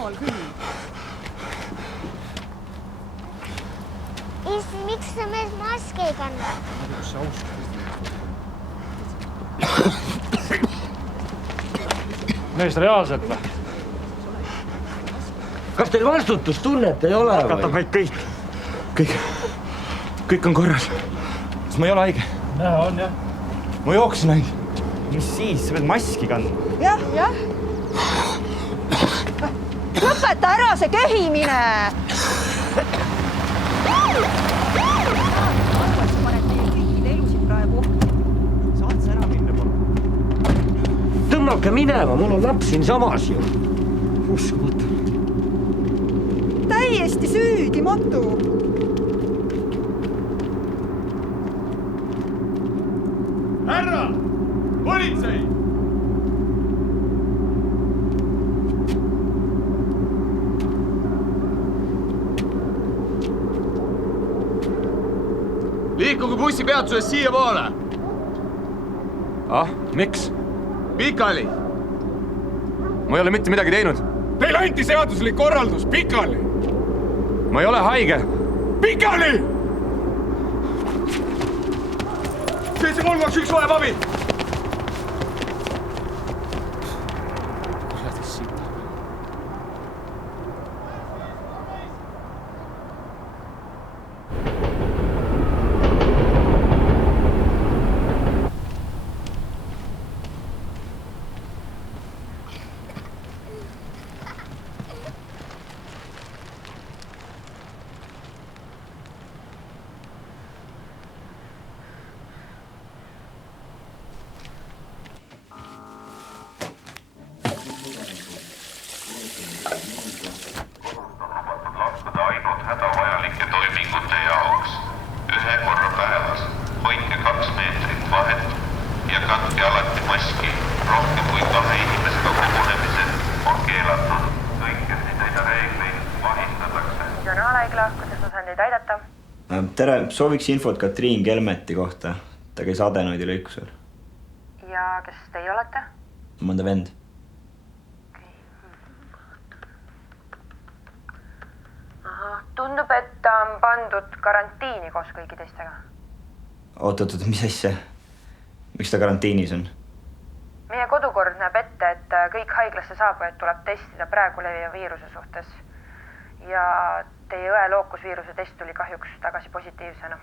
jumal küll. Miks see mees maski ei kanna? Kus see ausalt? Mees reaalselt või? Kas teil vastutustunnet ei ole Katab meid kõik on korras. Kas ma ei ole haige? Näha on, jah. Ma jooksin ainult. Mis siis? Sa pead maski kandma. Jah. Lõpeta ära see köhimine! Tõmmake minema, mul on laps siin samas ju. Uskumatu. Täiesti süüdimatu. Härra! Politsei! Liikuge bussipeatusest siia poole! Miks? Pikali! Ma ei ole mitte midagi teinud. Teil anti seaduslik korraldus, pikali! Ma ei ole haige. Pikali! 7321 vajab abi! Tere, sooviks infot Katriin Kelmeti kohta. Ta käis adenoidi lõikusel. Ja kes teie olete? Mõnda vend. Tundub, et ta on pandud karantiini koos kõigi teistega. Oot, mis asja? Miks ta karantiinis on? Meie kodukord näeb ette, et kõik haiglasse saabujad tuleb testida praegu leviva viiruse suhtes. Ja teie õe lookusviiruse test tuli kahjuks tagasi positiivsena.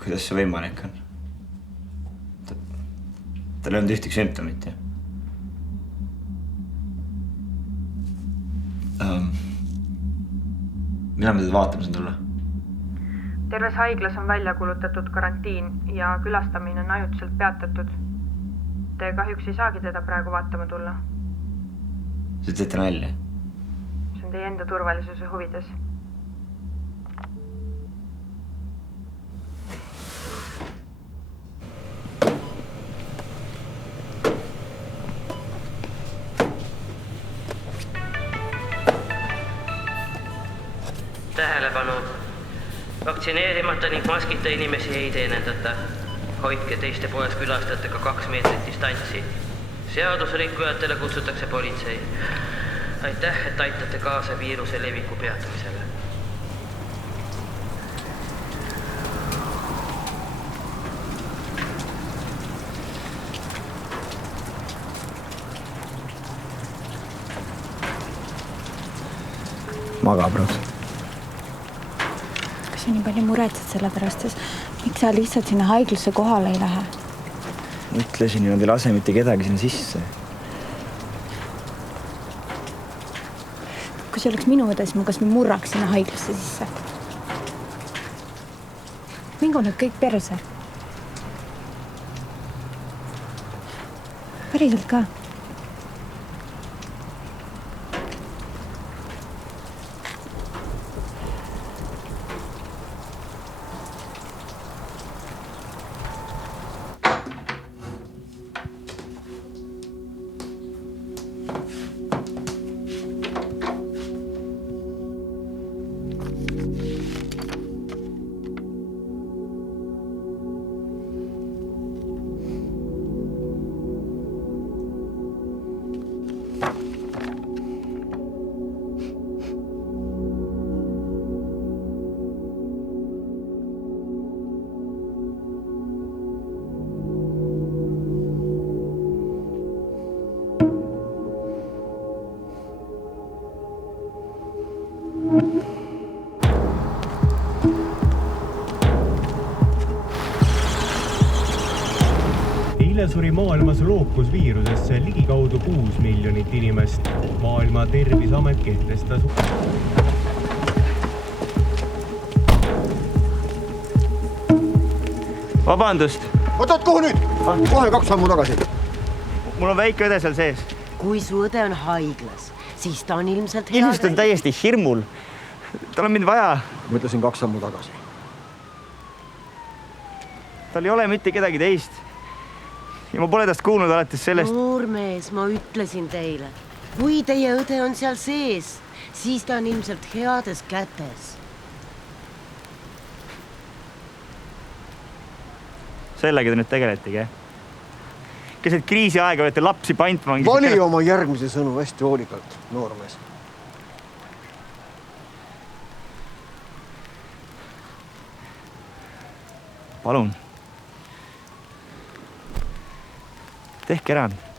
Kuidas see võimalik on? Tal ei olnud ühtegi sümptomit, jah? Mina me teda vaatama saan tulla? Terves haiglas on välja kulutatud karantiin ja külastamine on ajutiselt peatatud. Te kahjuks ei saagi teda praegu vaatama tulla. See teete nalja? See on teie enda turvalisuse huvides. Tähelepanu! Vaktsineerimata ning maskita inimesi ei teenendata. Hoidke teiste poes külastajatega 2 meetrit distantsi. Seadusrikkujatele kutsutakse politsei. Aitäh, et aitate kaasa viiruse leviku peatumisele. Magab rõõs. Kas sa nii palju muretsed selle pärast, miks sa lihtsalt sinna haiglusse kohale ei lähe? Ütlesin ju, nad ei lase mitte kedagi sinna sisse. Kui see oleks minu õde, siis ma kas me murraks sinna haiglusse sisse. Mingu nad kõik perse. Päriselt ka. Eile suri maailmas lookusviirusesse ligikaudu 6 miljonit inimest. Maailma Terviseamet kehtestas... Vabandust! Oot, kuhu nüüd? Kohe 2 sammu tagasi. Mul on väike õde seal sees. Kui su õde on haiglas, siis ta on ilmselt hea... Ilmselt on täiesti hirmul. Tal on mind vaja. Mõtlesin 2 sammu tagasi. Tal ei ole mitte kedagi teist. Ja ma pole tast kuulnud alates sellest... Noormees, ma ütlesin teile. Kui teie õde on seal sees, siis ta on ilmselt heades kätes. Sellega te nüüd tegeletegi, Keset kriisi aega võite lapsi pantvangis... Vali oma järgmise sõnu hästi hoolikalt, noormees. Palun. Tehke erand.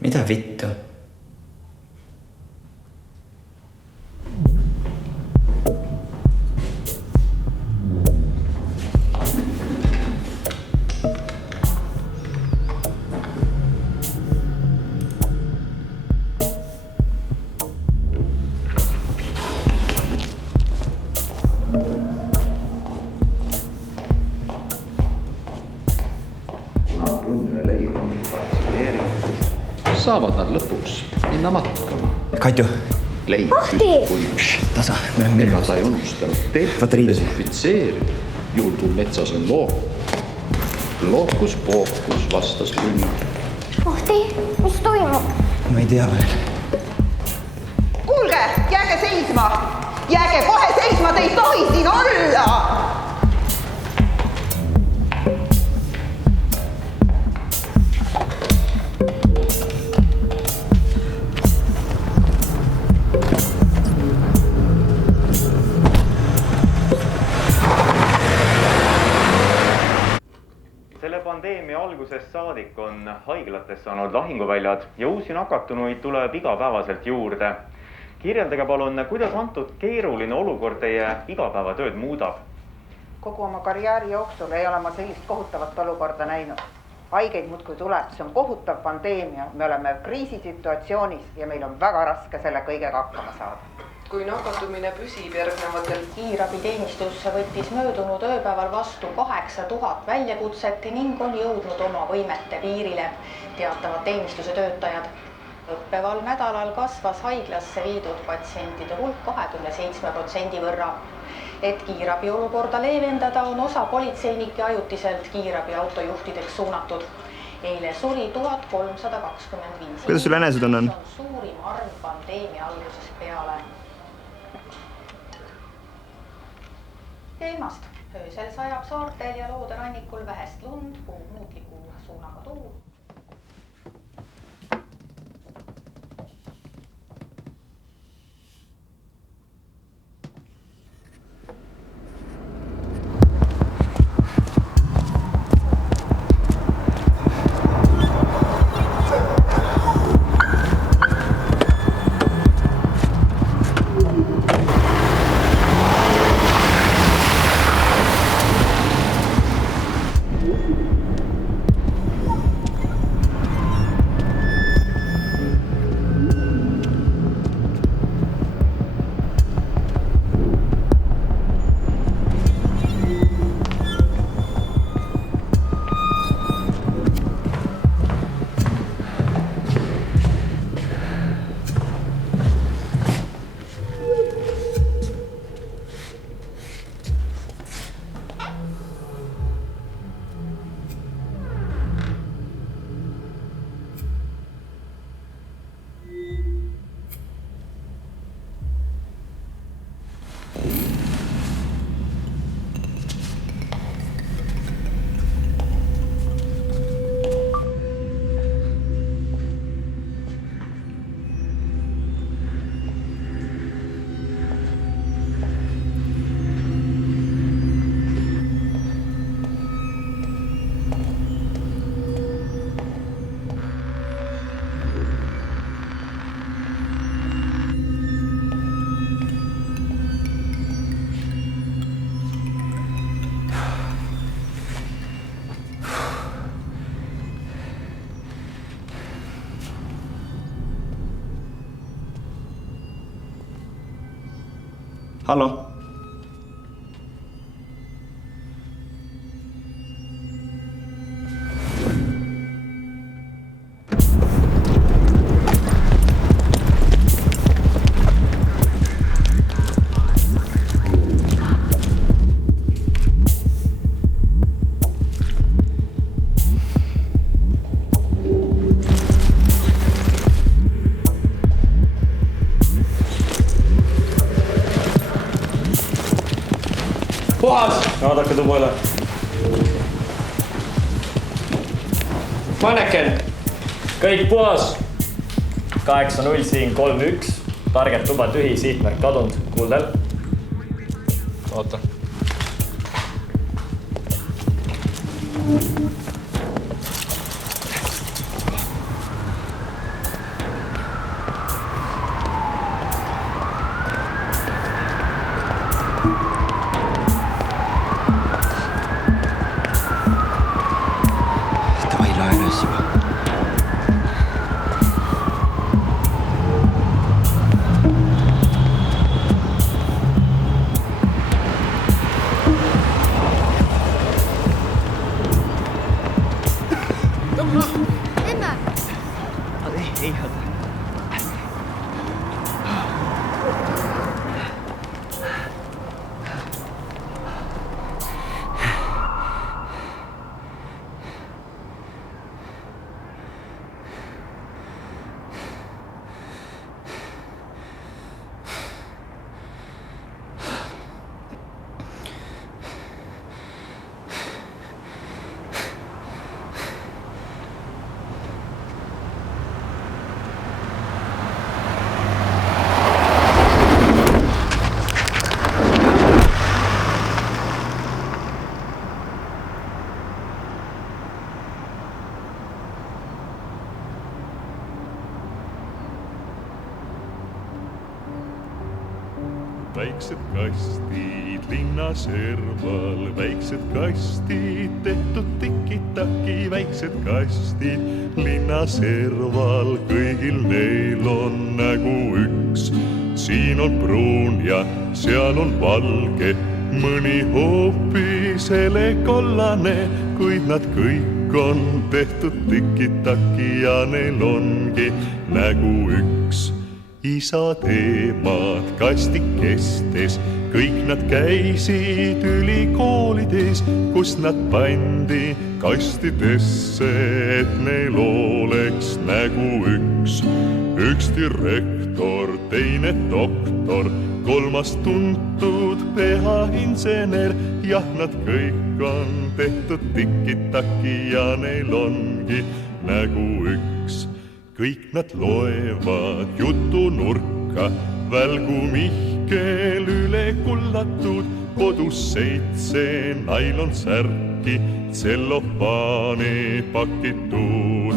Mida vittu? Saavad nad lõpuks minna matkama. Kadju. Tasa. Ega ta ei unustanud desinfitseerida. Juhul kui metsas on lookus pookus vastas küll. Ohti, mis toimub? Ma ei tea veel. Kuulge, jääge seisma! Jääge kohe seisma, te ei tohi siin olla! Pandeemia algusest saadik on haiglates saanud lahinguväljad ja uusi nakatunuid tuleb igapäevaselt juurde. Kirjeldage palun, kuidas antud keeruline olukord teie igapäevatööd muudab? Kogu oma karjääri jooksul ei ole ma sellist kohutavat olukorda näinud. Haigeid muudkui tuleb, see on kohutav pandeemia. Me oleme kriisisituatsioonis ja meil on väga raske selle kõigega hakkama saada. Kui nakatumine püsib järgnevatel kiirabiteenistusse võttis möödunud ööpäeval vastu 8000 väljakutset ning on jõudnud oma võimete piirile, teatavad teenistuse töötajad. lõppeval nädalal kasvas haiglasse viidud patsientide hulk 27% võrra. Et kiirabi olukorda leevendada, on osa politseinike ajutiselt kiirabi autojuhtideks suunatud. Eile suri 1325. Kuidas sul enesetunne on? Suurim arv pandeemia algusest peale. Ja ilmast. Öösel sajab saartel ja looderannikul vähest lund, muutliku suunaga tuul. Hallo? Puhas! Vaadake tuboile. Manneken! Kõik puhas! 8-0 siin 3-1. Target tuba tühi, sihtmärk kadunud. Kuuldel. Oota. Väiksed kastid linna serval, väiksed kastid tehtud tiki-taki, väiksed kastid linna serval, kõigil neil on nägu üks. Siin on pruun ja seal on valge, mõni hoopis helekollane, kuid nad kõik kõik on tehtud tiki-taki ja neil ongi nägu üks. Isad, emad kastikestes, kõik nad käisid ülikoolides, kus nad pandi kastidesse, et neil oleks nägu üks. Üks direktor, teine doktor, kolmas tuntud PH-insener, jah, nad kõik on tehtud tiki-taki ja neil ongi nägu üks. Kõik nad loevad jutunurka, välgu Mihkel üle kullatud, kodus 7 nailonsärki, tsellofaani pakitud.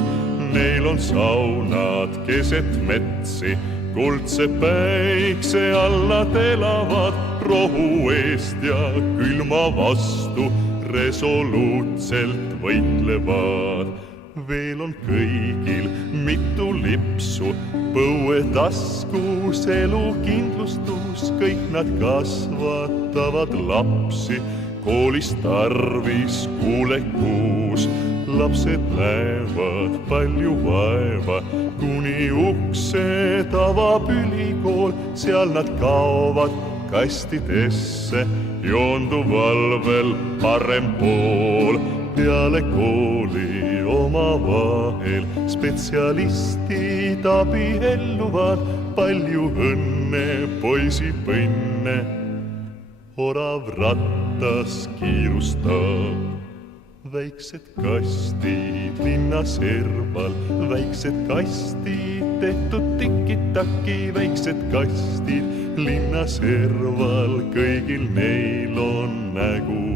Neil on saunad keset metsi, kuldse päikse alla elavad, rohu eest ja külma vastu resoluutselt võitlevad. Veel on kõigil mitu lipsu, põuetaskus, elukindlustus, kõik nad kasvatavad lapsi, koolis tarvis kuulekuus. Lapsed näevad palju vaeva, kuni uksed avab ülikool, seal nad kaovad kastidesse, joonduvalvel parem pool. Peale kooli omavahel spetsialistid abielluvad, palju õnne, poisipõnne, orav rattas kiirustab. Väiksed kastid linna serval, väiksed kastid tehtud tiki-taki, väiksed kastid linna serval, kõigil neil on nägu